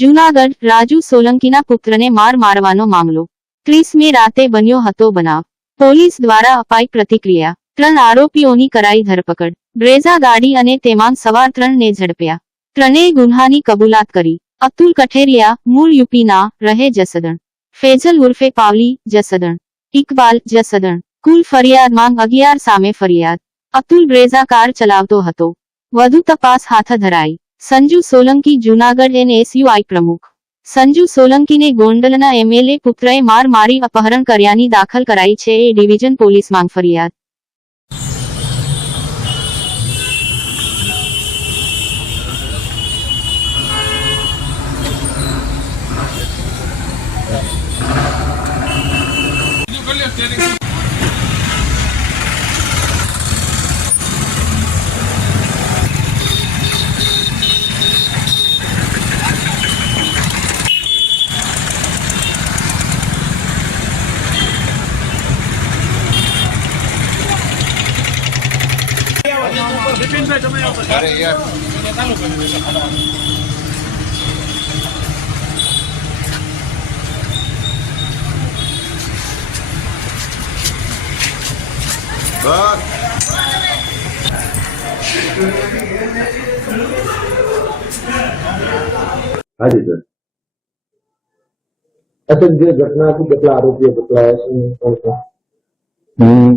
જૂનાગઢ, રાજુ સોલંકીના પુત્રને માર મારવાનો મામલો. ત્રીસ રાતે બન્યો હતો બનાવ. પોલીસ દ્વારા અપાઈ પ્રતિક્રિયા. ત્રણ આરોપીઓની કરાઈ ધરપકડ. બ્રેઝા ગાડી અને તેમાં સવાર ત્રણને ઝડપ્યા. ત્રણેય ગુન્હાની કબૂલાત કરી. અતુલ કઠેરિયા, મૂળ યુપીના, રહે જસદણ. ફેઝલ ઉર્ફે પાવલી, જસદણ. ઇકબાલ, જસદણ. કુલ ફરિયાદમાં અગિયાર સામે ફરિયાદ. અતુલ બ્રેઝા કાર ચલાવતો હતો. વધુ તપાસ હાથ ધરાઈ. સંજુ સોલંકી જૂનાગઢ એનએસયુઆઈ પ્રમુખ. સંજુ સોલંકીને ગોંડલના એમએલએ પુત્રએ માર મારી અપહરણ કર્યાની દાખલ કરાઈ છે એ ડિવિઝન પોલીસ માંગ ફરિયાદ હાજી સર અસલ જે ઘટના હતી કેટલા આરોપીઓ પકડાયા છે અને કોણ કોણ હમ,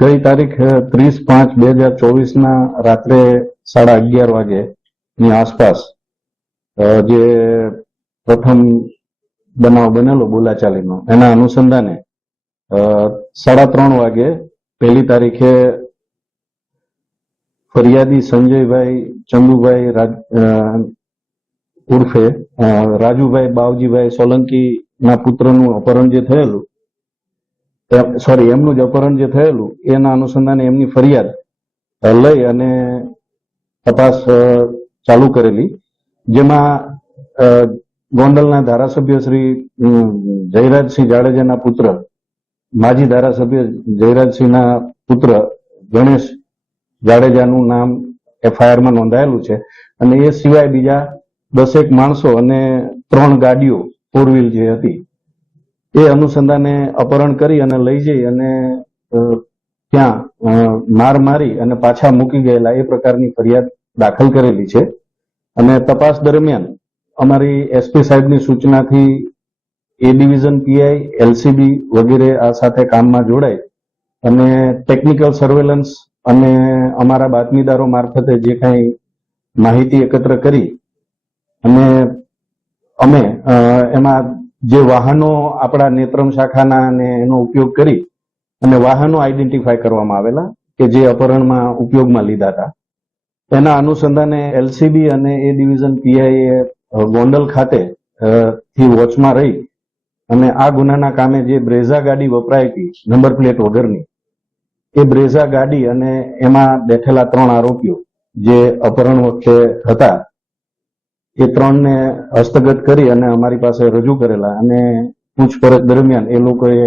ગઈ તારીખ ત્રીસ પાંચ બે હજાર ચોવીસ ના રાત્રે સાડા અગિયાર વાગે ની આસપાસ જે પ્રથમ બનાવ બનેલો બોલાચાલીનો, એના અનુસંધાને સાડા ત્રણ વાગે પહેલી તારીખે ફરિયાદી સંજયભાઈ ચંદુભાઈ ઉર્ફે રાજુભાઈ બાવજીભાઈ સોલંકી ના પુત્રનું અપહરણ જે થયેલું સોરી એમનું જ અપહરણ જે થયેલું, એના અનુસંધાને એમની ફરિયાદ લઈ અને તપાસ ચાલુ કરેલી. જેમાં ગોંડલના ધારાસભ્ય શ્રી જયરાજસિંહ જાડેજાના પુત્ર, માજી ધારાસભ્ય જયરાજસિંહના પુત્ર ગણેશ જાડેજાનું નામ એફઆઈઆરમાં નોંધાયેલું છે. અને એ સિવાય બીજા દસેક માણસો અને ત્રણ ગાડીઓ ફોર વ્હીલ જે હતી એ અનુસંધાને અપહરણ કરી અને લઈ જઈ અને ત્યાં માર મારી અને પાછા મૂકી ગયેલા એ પ્રકારની ફરિયાદ દાખલ કરેલી છે. અને તપાસ દરમિયાન અમારી એસપી સાહેબની સૂચનાથી એ ડિવિઝન પીઆઈ એલસીબી વગેરે આ સાથે કામમાં જોડાય અને ટેકનિકલ સર્વેલન્સ અને અમારા બાતમીદારો મારફતે જે કાંઈ માહિતી એકત્ર કરી અને અમે એમાં જે વાહનો આપણા નેત્રમ શાખાના અને એનો ઉપયોગ કરી અને વાહનો આઈડેન્ટિફાય કરવામાં આવેલા કે જે અપહરણમાં ઉપયોગમાં લીધા હતા. એના અનુસંધાને એલસીબી અને એ ડિવિઝન પીઆઈ એ ગોંડલ ખાતે થી વોચમાં રહી અને આ ગુનાના કામે જે બ્રેઝા ગાડી વપરાઈ હતી, નંબર પ્લેટ વગરની, એ બ્રેઝા ગાડી અને એમાં બેઠેલા ત્રણ આરોપીઓ જે અપહરણ વખતે હતા એ ત્રણને હસ્તગત કરી અને અમારી પાસે રજૂ કરેલા અને પૂછપરછ દરમિયાન એ લોકોએ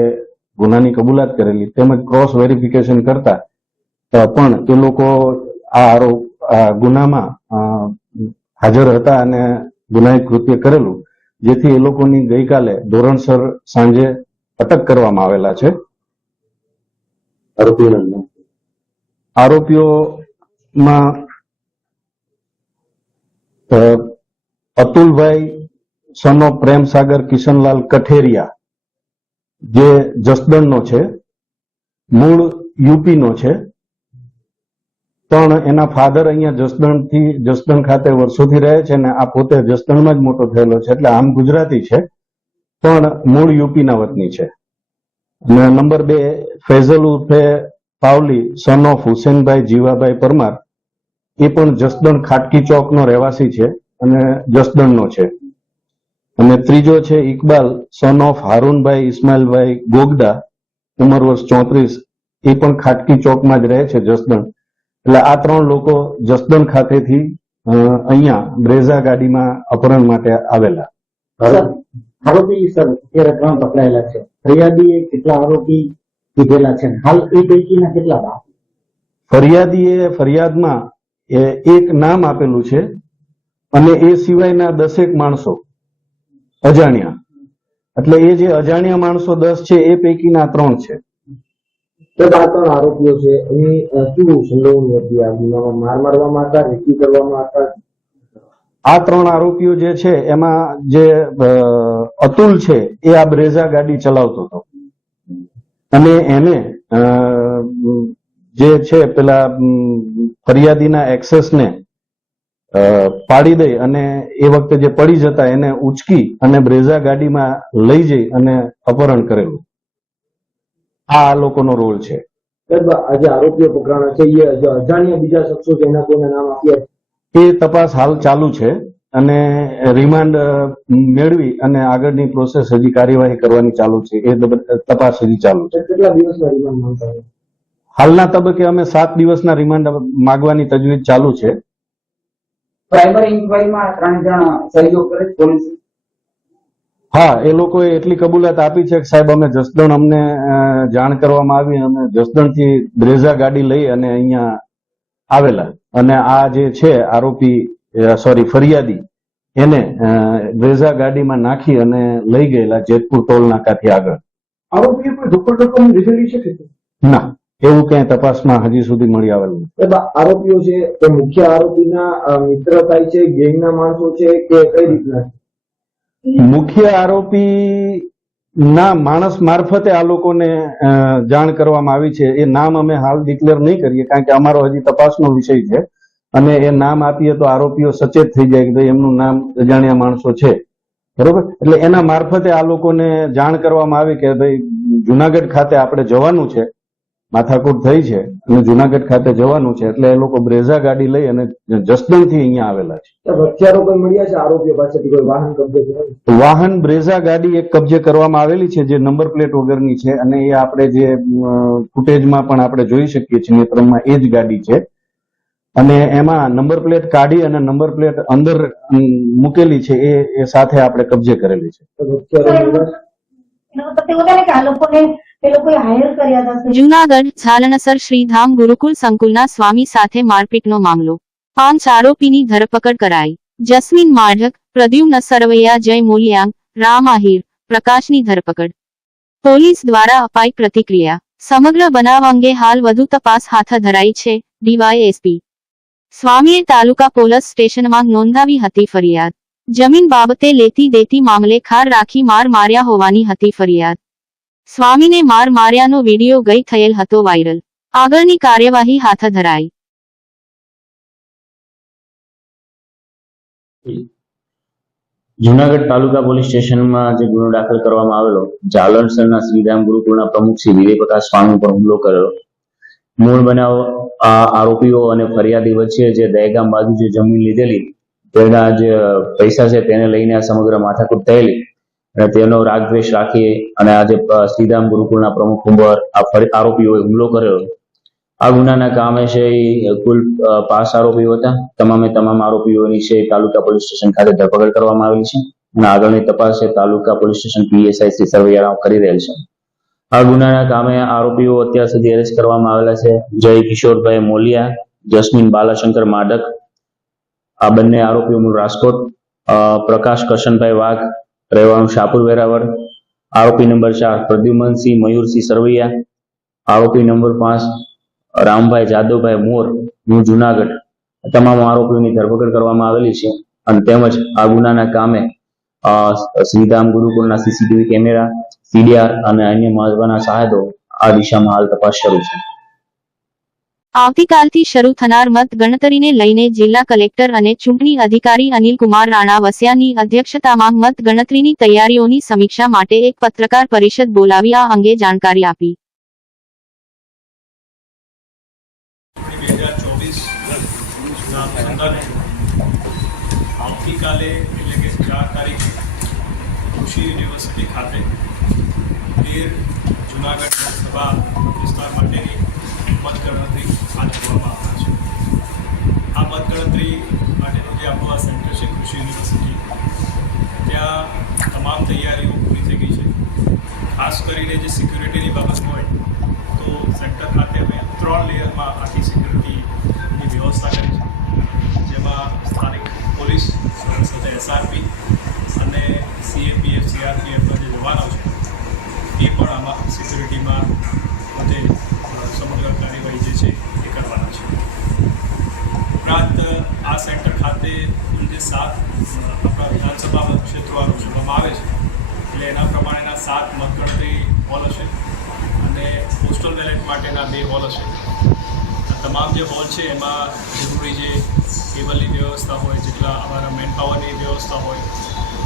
ગુનાની કબૂલાત કરેલી તેમજ ક્રોસ વેરિફિકેશન કરતા પણ એ લોકો આ આરોપ આ ગુનામાં હાજર હતા અને ગુનાહિત કૃત્ય કરેલું જેથી એ લોકોની ગઈકાલે ધોરણસર સાંજે અટક કરવામાં આવેલા છે. આરોપીઓમાં અતુલભાઈ સનો પ્રેમસાગર કિશનલાલ કઠેરિયા, જે જસદણનો છે, મૂળ યુપીનો છે, પણ એના ફાધર અહીંયા જસદણથી, જસદણ ખાતે વર્ષોથી રહે છે ને આ પોતે જસદણમાં જ મોટો થયેલો છે, એટલે આમ ગુજરાતી છે, પણ મૂળ યુપીના વતની છે. અને નંબર બે, ફેઝલ ઉર્ફે પાવલી, સન ઓફ હુસેનભાઈ જીવાભાઈ પરમાર, એ પણ જસદણ ખાટકી ચોકનો રહેવાસી છે. અને જસદણનો છે. અને ત્રીજો છે ઇકબાલ સન ઓફ હારૂનભાઈ ઇસ્માઇલભાઈ ગોગડા ઉંમર વર્ષ ચોત્રીસ એ પણ ખાટકી ચોકમાં જ રહે છે જસદણ. એટલે આ ત્રણ લોકો જસદણ ખાતેથી અહીંયા બ્રેઝા ગાડીમાં અપહરણ માટે આવેલા. આરોપી સર અત્યારે ત્રણ પકડાયેલા છે. ફરિયાદીએ કેટલા આરોપી કીધેલા છે? હાલ એ પૈકીના કેટલા ફરિયાદીએ ફરિયાદમાં એક નામ આપેલું છે અને એ સિવાયના દસેક માણસો અજાણ્યા. એટલે એ જે અજાણ્યા માણસો દસ છે એ પૈકીના ત્રણ છે. તો આ ત્રણ આરોપીઓ છે. એની શું સંડોવણી હતી? આ ગુનામાં માર મારવામાં હતા રેકી કરવામાં હતા આ ત્રણ આરોપીઓ જે છે એમાં જે અતુલ છે એ આ બ્રેઝા ગાડી ચલાવતો હતો. અને એને જે છે પેલા ફરિયાદીના એક્સેસને પાડી દઈ અને એ વખતે જે પડી જતા એને ઉચકી અને બ્રેઝા ગાડીમાં લઈ જઈ અને અપહરણ કરેલું. આ આ લોકોનો રોલ છે. આજે આરોપીઓ પકડાણા છે એ અજાણ્યા બીજા શખ્સો છે એના કોઈના નામ આપ્યા? એ તપાસ હાલ ચાલુ છે અને રિમાન્ડ મેળવી અને આગળની પ્રોસેસ હજી કાર્યવાહી કરવાની ચાલુ છે. એ તપાસ હજી ચાલુ છે. કેટલા દિવસના રિમાન્ડ માંગતા હાલના તબક્કે અમે સાત દિવસના રિમાન્ડ માગવાની તજવીજ ચાલુ છે. પ્રાઇમરી ઇન્કવાયરીમાં ત્રણ જણ સહયોગ કરે છે પોલીસ. હા એ લોકોએ એટલી કબૂલાત આપી છે કે સાહેબ અમે જસદણ અમને જાણ કરવામાં આવી અમે જસદણથી બ્રેઝા ગાડી લઈ અને અહીંયા આવેલા. અને આ જે છે આરોપી સોરી ફરિયાદી એને બ્રેઝા ગાડીમાં નાખી અને લઈ ગયેલા જેતપુર ટોલ નાકાથી આગળ. આરોપીએ કોઈ ધોકો ટોકોનું લીધેલી છે છે ના. એવું ક્યાંય તપાસમાં હજી સુધી મળી આવેલું આરોપીઓ છે તે મુખ્ય આરોપીના મિત્ર થાય છે ગેંગના માણસો છે કે કઈ રીતના મુખ્ય આરોપી ના માણસ મારફતે આ લોકોને જાણ કરવામાં આવી છે. એ નામ અમે હાલ ડિક્લેર નહીં કરીએ કારણ કે અમારો હજી તપાસનો વિષય છે. અને એ નામ આપીએ તો આરોપીઓ સચેત થઈ જાય કે ભાઈ એમનું નામ અજાણ્યા માણસો છે. બરોબર? એટલે એના મારફતે આ લોકોને જાણ કરવામાં આવી કે ભાઈ જુનાગઢ ખાતે આપણે જવાનું છે. માથાકૂટ થઈ છે. અને જુનાગઢ ખાતે જવાનું છે. એટલે એ લોકો બ્રેઝા ગાડી લઈ અને જસદણથી અહીંયા આવેલા છે. હથિયારો મળ્યા છે આરોપીઓ પાસેથી કોઈ વાહન કબજે વાહન બ્રેઝા ગાડી એક કબજે કરવામાં આવેલી છે જે નંબર પ્લેટ વગરની છે. અને એ આપણે જે ફૂટેજમાં પણ આપણે જોઈ શકીએ છીએ નેત્રમમાં એ જ ગાડી છે. અને એમાં નંબર પ્લેટ કાઢી અને નંબર પ્લેટ અંદર મૂકેલી છે. એ એ સાથે આપણે કબજે કરેલી છે? જૂનાગઢ ઝાલણસર શ્રીધામ ગુરુકુલ સંકુલના સ્વામી સાથે મારપીટનો મામલો. પાંચ આરોપીની ધરપકડ કરાઈ. જસ્મીન માઢક, પ્રદ્યુમ્ન સરવૈયા, જય મૂલ્યાંક રામ આહિર, પ્રકાશની ધરપકડ. પોલીસ દ્વારા અપાઈ પ્રતિક્રિયા. સમગ્ર બનાવ અંગે હાલ વધુ તપાસ હાથ ધરાઈ છે, ડીવાયએસપી. સ્વામીએ તાલુકા પોલીસ સ્ટેશનમાં નોંધાવી હતી ફરિયાદ. જમીન બાબતે લેતી દેતી મામલે ખાર રાખી માર માર્યા હોવાની હતી ફરિયાદ. સ્વામીને માર માર્યાનો વીડિયો ગઈ થયેલ હતો વાયરલ. આગળની કાર્યવાહી હાથ ધરાઈ. જુનાગઢ તાલુકા પોલીસ સ્ટેશનમાં જે ગુનો દાખલ કરવામાં આવેલો જાલણસરના શ્રીરામ ગુરુકુળના પ્રમુખ શ્રી વિજય પ્રકાશ સ્વામી પર હુમલો કરેલો મૂળ બનાવ આરોપીઓ અને ફરિયાદી વચ્ચે જે દહેગામ બાજુ જે જમીન લીધેલી તેના જે પૈસા છે તેને લઈને આ સમગ્ર માથાકૂટ થયેલી. અને તેનો રાગદ્વેષ રાખી અને આજે શ્રીધામ ગુરુકુળના પ્રમુખ ઉપર આ આરોપીઓએ હુમલો કર્યો. આ ગુનાના કામે છે એ કુલ પાંચ આરોપીઓ હતા. તમામે તમામ આરોપીઓની છે તાલુકા પોલીસ સ્ટેશન ખાતે ધરપકડ કરવામાં આવેલી છે. અને આગળની તપાસ છે taluka police station PSI Shri Sarvaiya કરી રહેલ છે. આ ગુનાના કામે આરોપીઓ અત્યાર સુધી એરેસ્ટ કરવામાં આવેલા છે. જય કિશોરભાઈ મોલિયા, જસ્મીન બાલાશંકર માડક આ બંને આરોપીઓ મૂળ રાજકોટ પ્રકાશ કરશનભાઈ વાઘ, રહેવાનું શાપુર વેરાવળ. આરોપી નંબર ચાર, પ્રદ્યુમનસિંહ મયુરસિંહ સરવૈયા. આરોપી નંબર પાંચ, રામભાઈ જાદવભાઈ મોરનું જુનાગઢ. તમામ આરોપીઓની ધરપકડ કરવામાં આવેલી છે અને તેમજ આ ગુનાના કામે શ્રીધામ ગુરુકુળના સીસીટીવી કેમેરા, સીડીઆર અને અન્ય મહત્વના સાધનો આ દિશામાં હાલ તપાસ શરૂ છે. આવતીકાલથી શરૂ થનાર મત ગણતરીને લઈને જિલ્લા કલેક્ટર અને ચૂંટણી અધિકારી અનિલ કુમાર રાણા વસ્યાની અધ્યક્ષતામાં મત ગણતરીની તૈયારીઓની સમીક્ષા માટે એક પત્રકાર પરિષદ બોલાવી આ અંગે જાણકારી આપી. જુનાગઢ લોકસભા વિસ્તાર માટેની મતગણતરી હાથ ધરવામાં આવે છે. આ મતગણતરી માટેનું જે આપણું આ સેન્ટર છે કૃષિ યુનિવર્સિટી ત્યાં તમામ તૈયારીઓ પૂરી થઈ ગઈ છે. ખાસ કરીને જે સિક્યુરિટીની બાબત હોય, તો સેન્ટર ખાતે અમે ત્રણ લેયરમાં આખી સિક્યુરિટીની વ્યવસ્થા કરી છે. જેમાં સ્થાનિક પોલીસ, સાથે એસઆરપી અને સીએપીએફ સીઆરપીએફના જે જવાનો છે, એ પણ આમાં સિક્યુરિટીમાં પોતે અ, સમગ્ર કાર્યવાહી જે છે એ કરવાના છે ઉપરાંત આ સેન્ટર ખાતે કુલ જે સાત અ, આપણા વિધાનસભા આરક્ષવામાં આવે છે. એટલે એના પ્રમાણેના સાત મતગણતરી હોલ હશે અને પોસ્ટલ બેલેટ માટેના બે હોલ હશે. તમામ જે હોલ છે, એમાં જરૂરી જે કેબલની વ્યવસ્થા હોય, જેટલા અમારા મેન પાવરની વ્યવસ્થા હોય,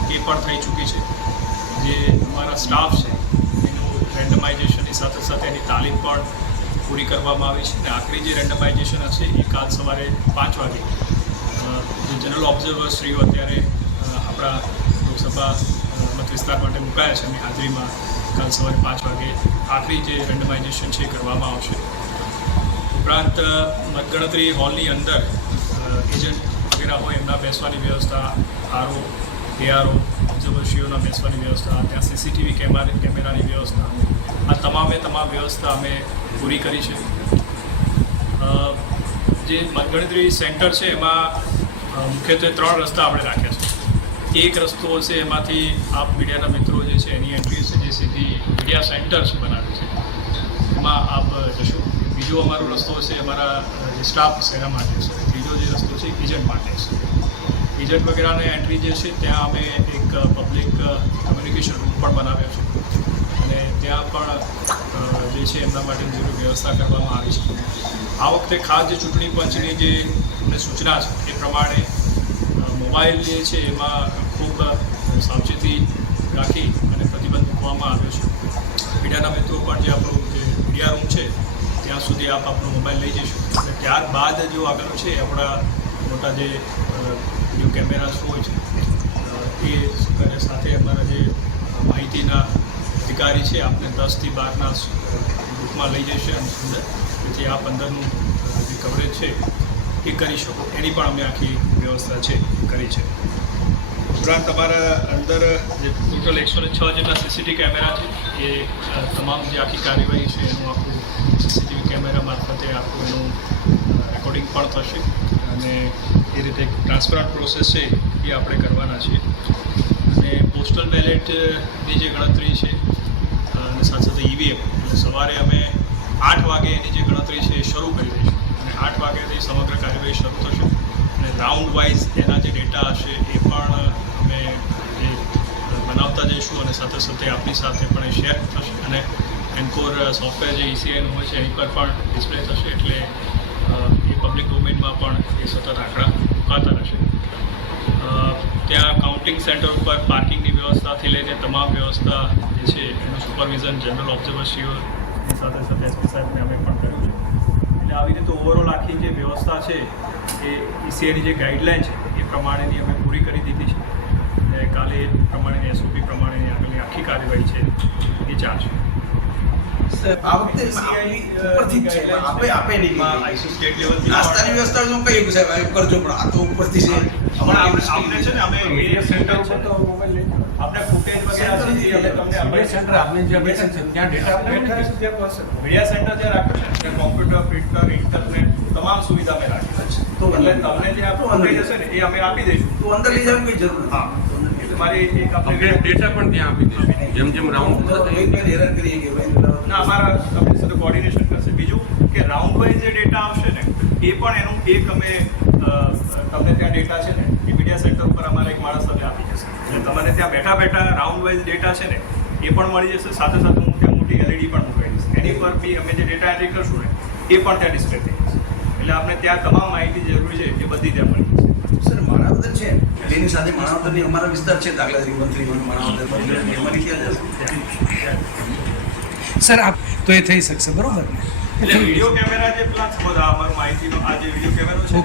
એ પણ થઈ ચૂકી છે. જે અમારા સ્ટાફ છે, એનું રેન્ડમાઇઝેશનની સાથે સાથે એની તાલીમ પણ પૂરી કરવામાં આવી છે. અને આખરી જે રેન્ડમાઇઝેશન હશે, એ કાલ સવારે પાંચ વાગે. જે જનરલ ઓબ્ઝર્વરશ્રીઓ અત્યારે આપણા લોકસભા અ, મત વિસ્તાર માટે મુકાયા છે એમની હાજરીમાં કાલ સવારે પાંચ વાગે આખરી જે રેન્ડમાઇઝેશન છે એ કરવામાં આવશે. ઉપરાંત મતગણતરી હોલની અંદર એજન્ટ વગેરે હોય એમના બેસવાની વ્યવસ્થા આરઓ એઆરઓ ઓબ્ઝર્વરશ્રીઓના બેસવાની વ્યવસ્થા ત્યાં સીસીટીવી કેમેરા કેમેરાની વ્યવસ્થા આ તમામે તમામ વ્યવસ્થા અમે પૂરી કરી છે. જે મતગણતરી સેન્ટર છે એમાં મુખ્યત્વે ત્રણ રસ્તા આપણે રાખ્યા છે. એક રસ્તો હશે, એમાંથી આપ મીડિયાના મિત્રો જે છે, એની એન્ટ્રી છે, જે સીધી મીડિયા સેન્ટર્સ બનાવે છે, એમાં આપ જશો. બીજો અમારો રસ્તો છે અમારા જે સ્ટાફ છે, એના માટે છે. ત્રીજો જે રસ્તો છે એજન્ટ માટે છે. એજન્ટ વગેરેને એન્ટ્રી જે છે, ત્યાં અમે એક પબ્લિક કમ્યુનિકેશન રૂમ પણ બનાવ્યો છે. અને ત્યાં પણ જે છે, એમના માટેની જરૂર વ્યવસ્થા કરવામાં આવી છે. આ વખતે ખાસ જે ચૂંટણી પંચની જે સૂચના છે, એ પ્રમાણે મોબાઈલ જે છે, એમાં સાવચેતી રાખી અને પ્રતિબંધ મૂકવામાં આવ્યો છે. મીડિયાના મિત્રો પણ જે આપણું જે મીડિયા રૂમ છે, ત્યાં સુધી આપ આપણો મોબાઈલ લઈ જઈશું અને ત્યારબાદ જો આગળ છે, આપણા મોટા જે વીડિયો કેમેરાસ હોય છે એ સાથે અમારા જે માહિતીના અધિકારી છે આપણે દસથી બારના ગ્રુપમાં લઈ જશે અંદર. જેથી આપ અંદરનું જે કવરેજ છે, એ કરી શકો. એની પણ અમે આખી વ્યવસ્થા છે કરી છે. ઉપરાંત તમારા અંદર જે ટોટલ એકસો ને છ જેટલા સીસીટીવી કેમેરા છે, એ તમામ જે આખી કાર્યવાહી છે, એનું આખું સીસીટીવી કેમેરા મારફતે આખું એનું રેકોર્ડિંગ પણ થશે. અને એ રીતે ટ્રાન્સપરન્ટ પ્રોસેસ છે, એ આપણે કરવાના છીએ. અને પોસ્ટલ બેલેટની જે ગણતરી છે અને સાથે સાથે ઈવીએમ સવારે અમે આઠ વાગે એની જે ગણતરી છે, એ શરૂ કરી દઈશું. અને આઠ વાગ્યાથી સમગ્ર કાર્યવાહી શરૂ થશે. અને રાઉન્ડ વાઇઝ એના જે ડેટા હશે, એ પણ અમે એ બનાવતા જઈશું અને સાથે સાથે આપણી સાથે પણ એ શેર થશે અને એન્કોર સોફ્ટવેર જે ઈસીઆઈનું હોય છે, એની પર પણ ડિસ્પ્લે થશે એટલે એ પબ્લિક ડોમેનમાં પણ એ સતત આંકડા મુકાતા રહેશે. ત્યાં કાઉન્ટિંગ સેન્ટર ઉપર પાર્કિંગની વ્યવસ્થાથી લઈને તમામ વ્યવસ્થા જે છે, એનું સુપરવિઝન જનરલ ઓબ્ઝર્વરશ્રીઓની સાથે સાથે એસપી સાહેબને અમે પણ કર્યું છે. એટલે આવી રીતે ઓવરઓલ આખી જે વ્યવસ્થા છે, એ ઈસીઆઈની જે ગાઈડલાઇન છે, એ પ્રમાણેની અમે પૂરી કરી દીધી છે. અને કાલે પ્રમાણે એસઓપી પ્રમાણે આગળની આખી કાર્યવાહી છે એ ચાલશે આ વખતે ઉપરથી છે આપે આપે નહીં. એમાં આઈસી સ્ટેટ લેવલથી નાસ્તાની વ્યવસ્થા તો કહ્યું સાહેબ આ કરજો પણ આ તો ઉપરથી છે. હમણાં આપણે આપણે છે ને અમે એરિયા સેન્ટર છે આપણે ફૂટેજ વગેરે છે અમે તમને આપણે સેન્ટર આપને જે બેઠક છે. ત્યાં ડેટા આપણે મીડિયા સેન્ટર જે રાખ્યું છે ત્યાં કોમ્પ્યુટર પ્રિન્ટર ઇન્ટરનેટ તમામ સુવિધા અમે રાખી છે. તો એટલે તમને જે આ ફૂટેજ હશે ને એ અમે આપી દઈશું. તો અંદર લઈ જવાની કોઈ જરૂર હા. મારી એક આપણે ડેટા પણ ત્યાં આપી દઈશું જેમ જેમ રાઉન્ડ હેરાન કરીએ કે ના અમારા સાથે કોર્ડિનેશન કરશે. બીજું કે રાઉન્ડ વાઇઝ જે ડેટા આવશે ને એ પણ એનું એક અમે તમને ત્યાં ડેટા છે ને એ મીડિયા સેન્ટર ઉપર અમારા એક માણસ સાથે આપી જશે એટલે તમને ત્યાં બેઠા બેઠા રાઉન્ડ વાઇઝ ડેટા છે ને એ પણ મળી જશે. સાથે સાથે હું ત્યાં મોટી એલઈડી પણ મુકાઈ દઈશ. એની પર બી અમે જે ડેટા એન્ટ્રી કરશું ને એ પણ ત્યાં ડિસ્પ્લે થઈ જશે. એટલે આપણે ત્યાં તમામ માહિતી જરૂરી છે એ બધી ત્યાં મળી માણાવદર છે. તેની સાથે માણાવદરની અમારા વિસ્તાર છે દાખલા તરીકે મંત્રી માણાવદર ત્યાં જશે સર આપ તો એ થઈ શકશે બરોબર ને? એટલે વીડિયો કેમેરા જે પ્લાન બધા અમારું માહિતીનો આ જે વીડિયો કેમેરો છે